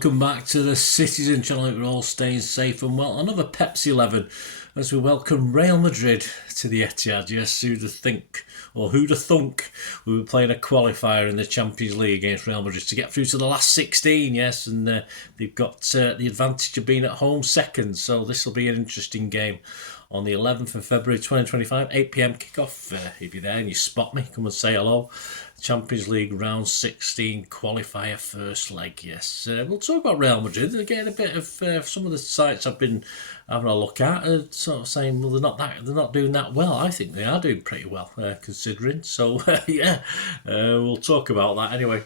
welcome back to the Citizen channel. Hope you're all staying safe and well. Another Pepsi 11 as we welcome Real Madrid to the Etihad. Yes, who'd have thunk we were playing a qualifier in the Champions League against Real Madrid to get through to the last 16, yes, and they've got the advantage of being at home second, so this will be an interesting game on the 11th of February 2025, 8 p.m. kickoff. If you're there and you spot me, come and say hello. Champions League round 16 qualifier first leg, yes. We'll talk about Real Madrid. Again, a bit of some of the sites I've been having a look at, sort of saying, well, they're not doing that well. I think they are doing pretty well, considering. So yeah, we'll talk about that anyway.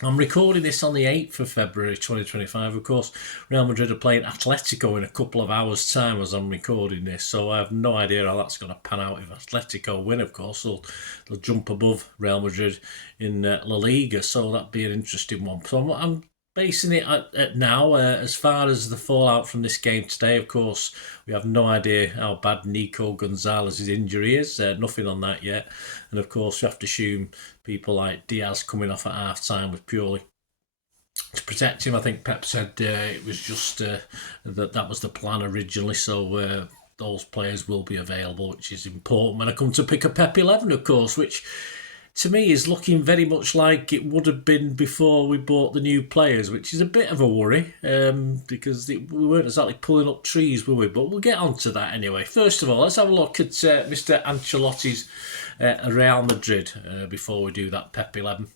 I'm recording this on the 8th of February 2025. Of course, Real Madrid are playing Atletico in a couple of hours' time as I'm recording this, so I have no idea how that's going to pan out. If Atletico win, of course, they'll jump above Real Madrid in La Liga, so that'd be an interesting one. So I'm basing it at now. As far as the fallout from this game today, of course, we have no idea how bad Nico Gonzalez's injury is. Nothing on that yet. And of course, you have to assume people like Diaz coming off at half time was purely to protect him. I think Pep said it was just that was the plan originally. So those players will be available, which is important when I come to pick a Pep 11, of course, which to me is looking very much like it would have been before we bought the new players, which is a bit of a worry because we weren't exactly pulling up trees, were we? But we'll get on to that anyway. First of all, let's have a look at Mr. Ancelotti's Real Madrid before we do that Pep 11.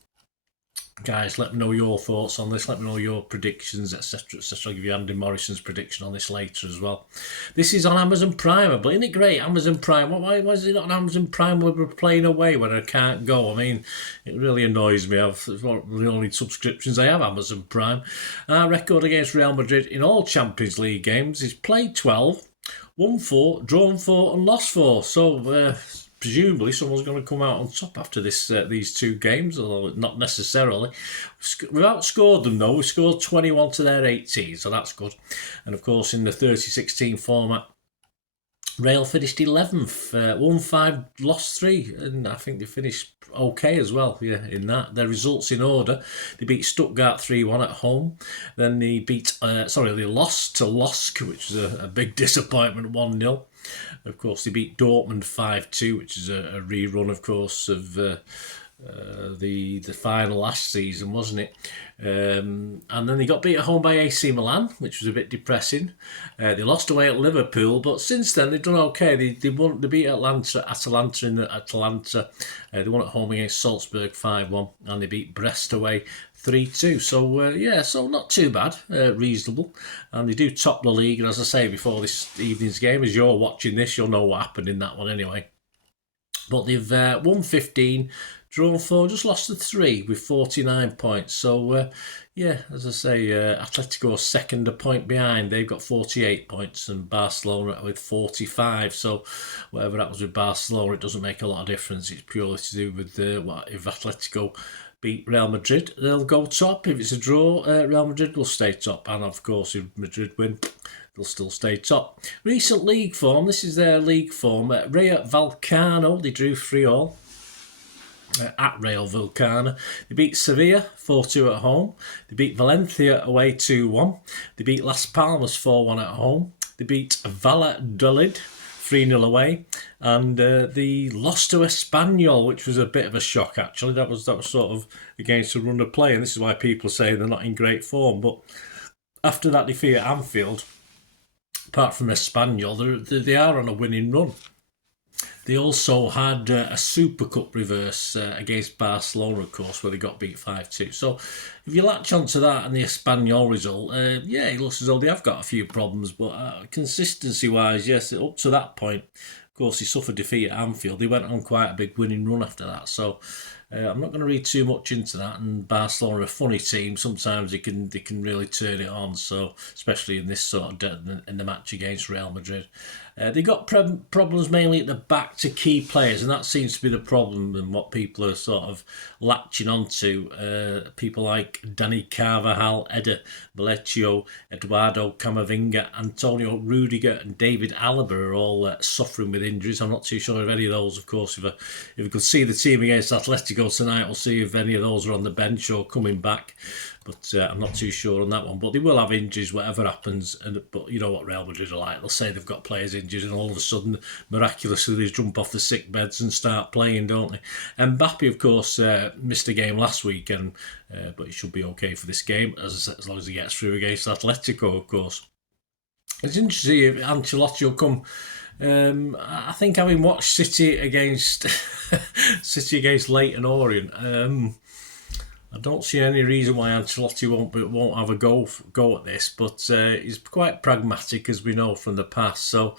Guys, let me know your thoughts on this. Let me know your predictions, etc., etc. I'll give you Andy Morrison's prediction on this later as well. This is on Amazon Prime, but isn't it great? Amazon Prime. Why is it not on Amazon Prime when we're playing away when I can't go? I mean, it really annoys me. It's one of the only subscriptions I have, Amazon Prime. Our record against Real Madrid in all Champions League games is played 12, won 4, drawn 4, and lost 4. So presumably someone's going to come out on top after these two games, although not necessarily. We've outscored them though. We scored 21 to their 18, so that's good. And of course, in the 30-16 format, Real finished 11th, won 5, lost 3, and I think they finished okay as well. Yeah, in that their results in order: they beat Stuttgart 3-1 at home. Then they they lost to Lask, which was a big disappointment, 1-0. Of course, they beat Dortmund 5-2, which is a rerun, of course, of the final last season, wasn't it? And then they got beat at home by AC Milan, which was a bit depressing. They lost away at Liverpool, but since then they've done okay. They beat Atalanta in Atalanta. They won at home against Salzburg 5-1, and they beat Brest away 3-2. So so not too bad, reasonable. And they do top the league. And as I say before this evening's game, as you're watching this, you'll know what happened in that one anyway. But they've won 15, drawn 4, just lost to 3 with 49 points. So, as I say, Atletico are second, a point behind. They've got 48 points and Barcelona with 45. So, whatever happens with Barcelona, it doesn't make a lot of difference. It's purely to do with if Atletico beat Real Madrid, they'll go top. If it's a draw, Real Madrid will stay top. And, of course, if Madrid win, they'll still stay top. Recent league form, this is their league form. Rayo Vallecano, they drew 3-3 at Rayo Vallecano. They beat Sevilla 4-2 at home. They beat Valencia away 2-1. They beat Las Palmas 4-1 at home. They beat Valladolid 3-0 away, and they lost to Espanyol, which was a bit of a shock actually. That was sort of against the run of play, and this is why people say they're not in great form. But after that defeat at Anfield, apart from Espanyol, they are on a winning run. They also had a Super Cup reverse against Barcelona, of course, where they got beat 5-2. So if you latch onto that and the Espanyol result, it looks as though they have got a few problems. But consistency-wise, yes, up to that point, of course, they suffered defeat at Anfield. They went on quite a big winning run after that. So I'm not going to read too much into that. And Barcelona are a funny team. Sometimes they can really turn it on. So especially in this sort of in the match against Real Madrid, they got problems mainly at the back to key players, and that seems to be the problem and what people are sort of latching onto. People like Dani Carvajal, Eder Militao, Eduardo Camavinga, Antonio Rudiger, and David Alaba are all suffering with injuries. I'm not too sure of any of those, of course. If I could see the team against Atletico Atletico tonight. We'll see if any of those are on the bench or coming back. But I'm not too sure on that one. But they will have injuries, whatever happens. But you know what Real Madrid are like. They'll say they've got players injured, and all of a sudden, miraculously, they jump off the sick beds and start playing, don't they? And Mbappe, of course, missed a game last weekend, but he should be okay for this game, as long as he gets through against Atletico, of course. It's interesting if Ancelotti will come. I think having watched City against Leyton Orient, I don't see any reason why Ancelotti won't have a go at this. But he's quite pragmatic, as we know from the past. So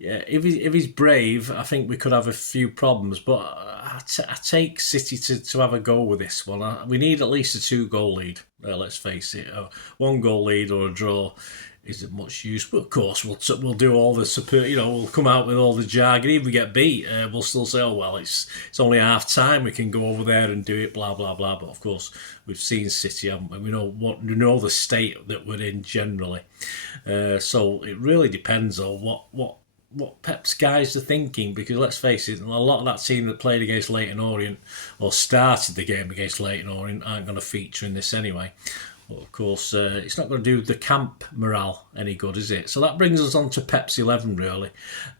yeah, if he's brave, I think we could have a few problems. But I take City to have a go with this one. We need at least a 2-goal lead. Let's face it, a 1-goal lead or a draw isn't much use, but of course we'll do all the support. We'll come out with all the jargon. If we get beat, we'll still say, "Oh well, it's only half time. We can go over there and do it." Blah blah blah. But of course, we've seen City, haven't we? We know the state that we're in generally. So it really depends on what Pep's guys are thinking, because let's face it, a lot of that team that played against Leyton Orient or started the game against Leyton Orient aren't going to feature in this anyway. But of course, it's not going to do the camp morale any good, is it? So that brings us on to Pep's 11, really.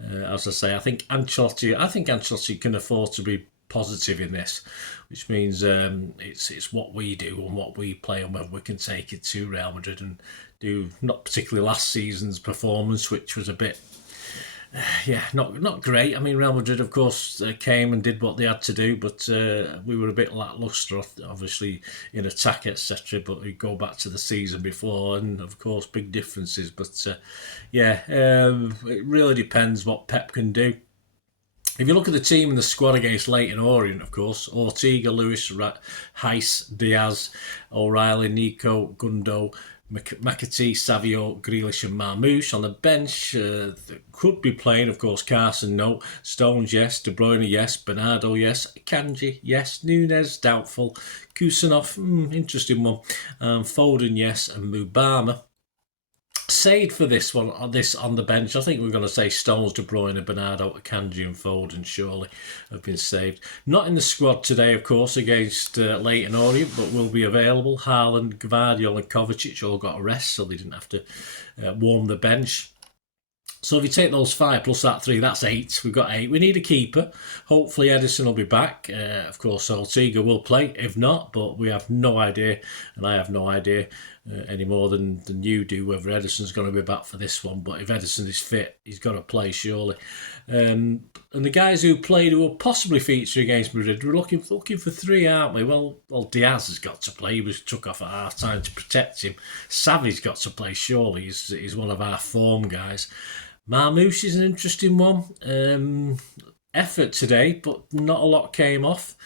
As I say, I think Ancelotti can afford to be positive in this, which means it's what we do and what we play and whether we can take it to Real Madrid and do, not particularly last season's performance, which was a bit... not great. I mean, Real Madrid, of course, came and did what they had to do, but we were a bit lacklustre, obviously, in attack, etc. But we go back to the season before, and of course, big differences. But it really depends what Pep can do. If you look at the team and the squad against Leyton Orient, of course, Ortega, Lewis, Heiss, Diaz, O'Reilly, Nico, Gundo, McAtee, Savio, Grealish and Marmouche. On the bench, could be playing, of course, Carson, no. Stones, yes. De Bruyne, yes. Bernardo, yes. Kanji, yes. Nunez, doubtful. Kusanov, interesting one. Foden, yes. And Mubama. Saved for this one, on the bench. I think we're going to say Stones, De Bruyne, Bernardo, Kanji and Foden surely have been saved. Not in the squad today, of course, against Leyton Orient, but will be available. Haaland, Gvardiol and Kovacic all got a rest, so they didn't have to warm the bench. So if you take those 5 plus that 3, that's 8. We've got 8. We need a keeper. Hopefully Edison will be back. Of course, Ortega will play. If not, but we have no idea, and I have no idea any more than you do whether Edison's going to be back for this one. But if Edison is fit, he's got to play surely. And the guys who played, who will possibly feature against Madrid, we're looking for 3, aren't we? Well, Diaz has got to play. He was took off at half time to protect him. Savi's got to play surely. He's one of our form guys. Marmouche is an interesting one. Effort today, but not a lot came off.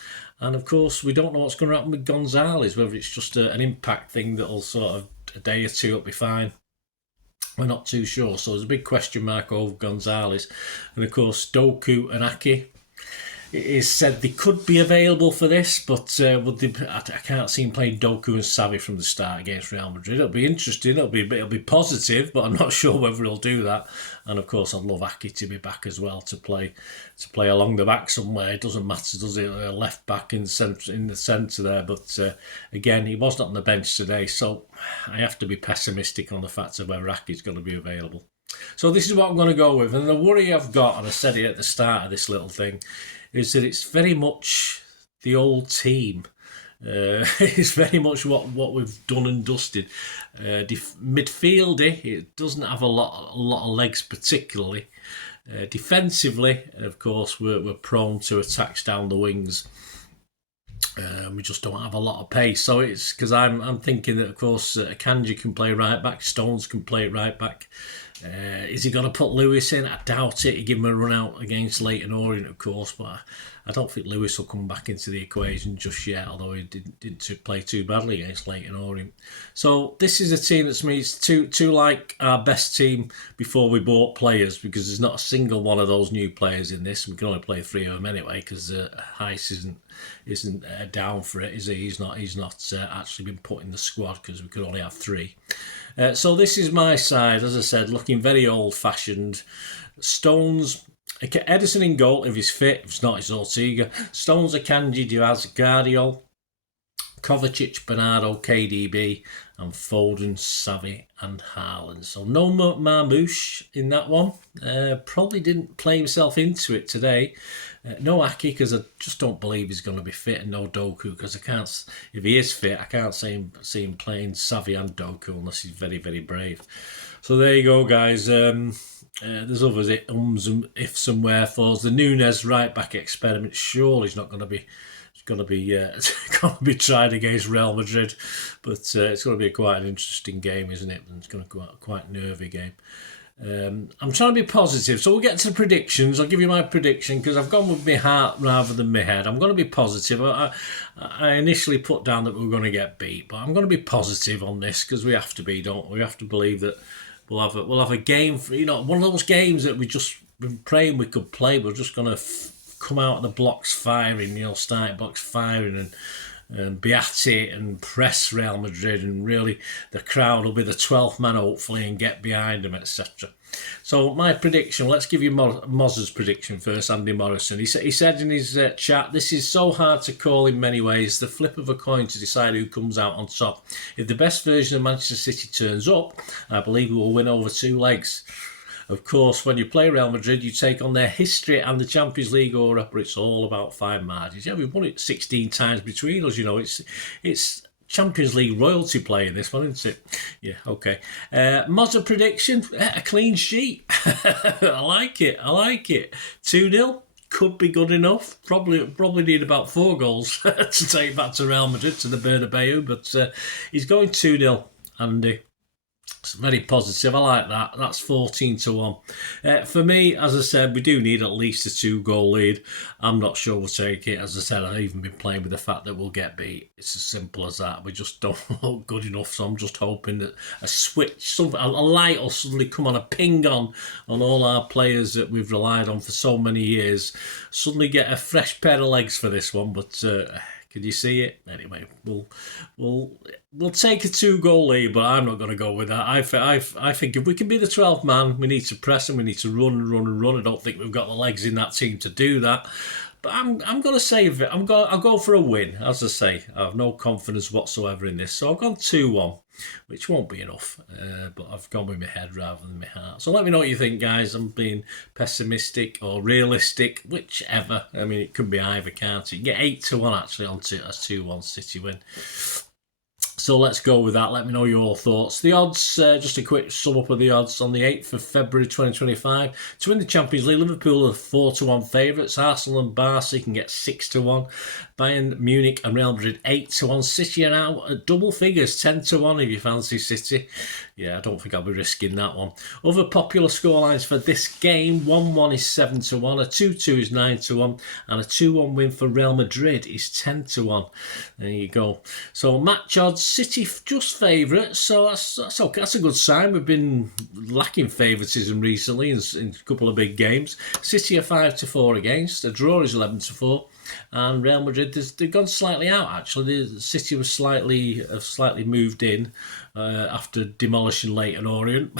And of course, we don't know what's going to happen with Gonzalez, whether it's just an impact thing that'll sort of a day or two will be fine. We're not too sure. So there's a big question mark over Gonzalez. And of course, Doku and Aki. It is said they could be available for this, but I can't see him playing Doku and Savi from the start against Real Madrid. It'll be interesting. It'll be positive, but I'm not sure whether he'll do that. And of course, I'd love Aki to be back as well to play along the back somewhere. It doesn't matter, does it? Left back in the centre there. But again, he was not on the bench today, so I have to be pessimistic on the fact of whether Aki's going to be available. So this is what I'm going to go with. And the worry I've got, and I said it at the start of this little thing, is that it's very much the old team. It's very much what we've done and dusted. Midfieldy, it doesn't have a lot of legs particularly. Defensively, of course, we're prone to attacks down the wings. We just don't have a lot of pace. So it's because I'm thinking that, of course, Akanji can play right back, Stones can play right back. Is he going to put Lewis in? I doubt it. He give him a run out against Leyton Orient, of course, but I don't think Lewis will come back into the equation just yet, although he didn't play too badly against Leyton Orient. So this is a team that's me too like our best team before we bought players, because there's not a single one of those new players in this. We can only play 3 of them anyway, because Heiss isn't down for it, is he? He's not actually been put in the squad because we could only have 3. So this is my side, as I said, looking very old-fashioned. Stones Edison in goal if he's fit. If it's not, it's Ortega. Stones, Akanji, Diaz, Guardiola, Kovacic, Bernardo, KDB, and Foden, Savvy, and Haaland. So no Marmouche in that one. Probably didn't play himself into it today. No Aki, because I just don't believe he's going to be fit, and no Doku, because I can't. If he is fit, I can't see him playing Savvy and Doku unless he's very, very brave. So there you go, guys. There's others, ums and ifs and wherefores. The Nunes right back experiment surely is not going to be. Going to be tried against Real Madrid, but it's going to be quite an interesting game, isn't it? And it's going to be quite a nervy game. I'm trying to be positive, so we'll get to the predictions. I'll give you my prediction because I've gone with my heart rather than my head. I'm going to be positive. I initially put down that we were going to get beat, but I'm going to be positive on this because we have to be, don't we? We have to believe that we'll have a game, one of those games that we just been praying we could play. We're just going to come out of the blocks firing, start blocks firing and be at it and press Real Madrid, and really the crowd will be the 12th man hopefully and get behind them, etc. So my prediction, let's give you Moz's prediction first, Andy Morrison. He said in his chat, this is so hard to call in many ways, the flip of a coin to decide who comes out on top. If the best version of Manchester City turns up, I believe we will win over 2 legs. Of course, when you play Real Madrid, you take on their history and the Champions League aura, but it's all about fine margins. Yeah, we've won it 16 times between us, It's Champions League royalty playing this one, isn't it? Yeah, okay. Mozza prediction, a clean sheet. I like it. 2-0. Could be good enough. Probably need about 4 goals to take back to Real Madrid, to the Bernabeu, but he's going 2-0, Andy. It's very positive. I like that. That's 14-1. For me, as I said, we do need at least a 2-goal lead. I'm not sure we'll take it. As I said, I've even been playing with the fact that we'll get beat. It's as simple as that. We just don't look good enough. So I'm just hoping that a switch, a light will suddenly come on, a ping on all our players that we've relied on for so many years. Suddenly get a fresh pair of legs for this one, but. Can you see it? Anyway, we'll take a 2-goal lead, but I'm not going to go with that. I think if we can be the 12th man, we need to press and we need to run and run and run. I don't think we've got the legs in that team to do that. But I'm going to save it. I'll go for a win. As I say, I have no confidence whatsoever in this. So I've gone 2-1, which won't be enough. But I've gone with my head rather than my heart. So let me know what you think, guys. I'm being pessimistic or realistic, whichever. I mean, it could be either, can't it? You get 8-1 actually on a 2-1 City win. So let's go with that. Let me know your thoughts. The odds, just a quick sum up of the odds. On the 8th of February 2025, to win the Champions League, Liverpool are 4-1 favourites. Arsenal and Barca can get 6-1. Bayern Munich and Real Madrid 8-1. City are now at double figures, 10-1 if you fancy City. Yeah, I don't think I'll be risking that one. Other popular scorelines for this game: 1-1 is 7-1, a 2-2 is 9-1, and a 2-1 win for Real Madrid is 10-1. There you go. So match odds: City just favourites, so that's okay. That's a good sign. We've been lacking favouritism recently in a couple of big games. City are 5-4 against. A draw is 11-4. And Real Madrid, they've gone slightly out actually. The City was slightly moved in after demolishing Leyton Orient.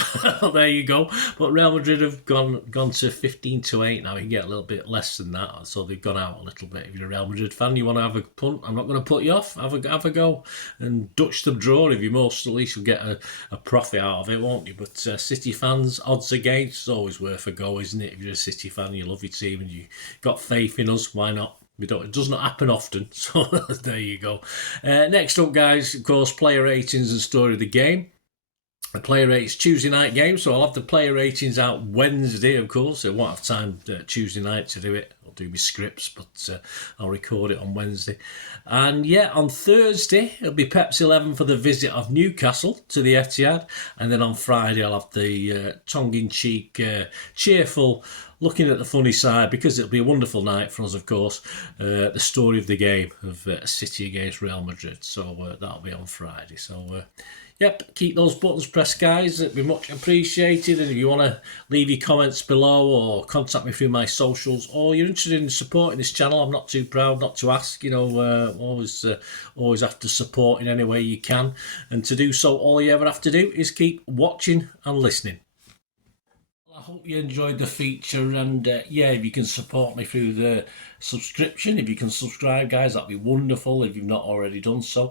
There you go. But Real Madrid have gone to 15-8 now. You can get a little bit less than that, so they've gone out a little bit. If you're a Real Madrid fan, you want to have a punt. I'm not going to put you off. Have a go and Dutch them draw. If you most, at least you'll get a profit out of it, won't you? But City fans, odds against, it's always worth a go, isn't it? If you're a City fan, you love your team and you got faith in us, why not? It does not happen often, so there you go. Next up, guys, of course, player ratings and story of the game. The player rates Tuesday night game, so I'll have the player ratings out Wednesday, of course. I won't have time Tuesday night to do it. I'll do my scripts, but I'll record it on Wednesday. And yeah, on Thursday, it'll be Pep's 11 for the visit of Newcastle to the Etihad. And then on Friday, I'll have the tongue-in-cheek, cheerful, looking at the funny side, because it'll be a wonderful night for us, of course, the story of the game of City against Real Madrid. So that'll be on Friday. So, yep, keep those buttons pressed, guys. It'd be much appreciated. And if you want to leave your comments below or contact me through my socials, or you're interested in supporting this channel, I'm not too proud not to ask. Always have to support in any way you can. And to do so, all you ever have to do is keep watching and listening. hope you enjoyed the feature, and yeah, if you can support me through the subscription, if you can subscribe, guys, that'd be wonderful if you've not already done so.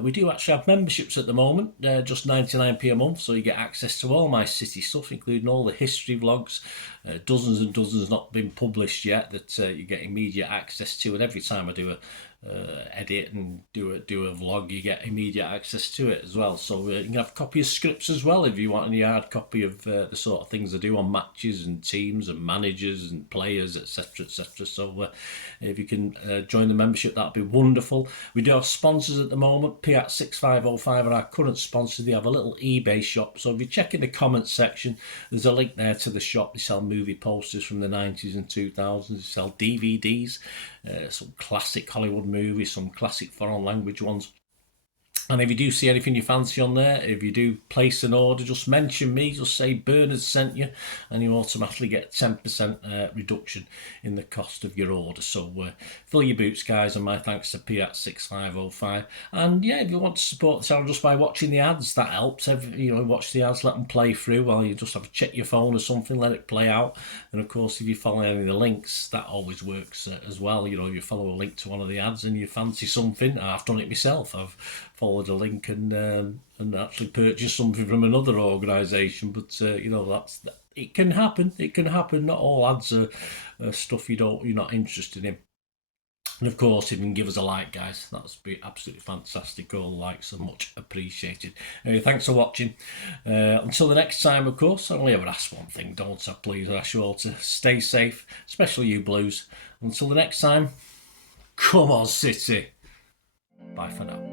We do actually have memberships at the moment, just 99p a month, so you get access to all my city stuff, including all the history vlogs, dozens and dozens not been published yet that you get immediate access to, and every time I do a edit and do a vlog, you get immediate access to it as well. So you can have a copy of scripts as well if you want any hard copy of the sort of things I do on matches and teams and managers and players, etc, etc. So if you can join the membership, that'd be wonderful. We do have sponsors at the moment. Kippax 6505 are our current sponsors. They have a little eBay shop, so if you check in the comments section, there's a link there to the shop. They sell movie posters from the 90s and 2000s. They sell DVDs, some classic Hollywood movies, some classic foreign language ones. And if you do see anything you fancy on there, if you do place an order, just mention me, just say Bernard sent you, and you automatically get 10% reduction in the cost of your order. So fill your boots, guys, and my thanks to Kippax 6505. And yeah, if you want to support the channel just by watching the ads, that helps. Watch the ads, let them play through while you just have to check your phone or something, let it play out. And of course, if you follow any of the links, that always works as well. If you follow a link to one of the ads and you fancy something, I've done it myself. I've followed a link and actually purchase something from another organisation, but it can happen. It can happen. Not all ads are stuff you're not interested in. And of course, if you can give us a like, guys, that's be absolutely fantastic. All the likes are much appreciated. Anyway, thanks for watching. Until the next time, of course, I only ever ask one thing, don't I? Please, I ask you all to stay safe, especially you Blues. Until the next time, come on, City. Bye for now.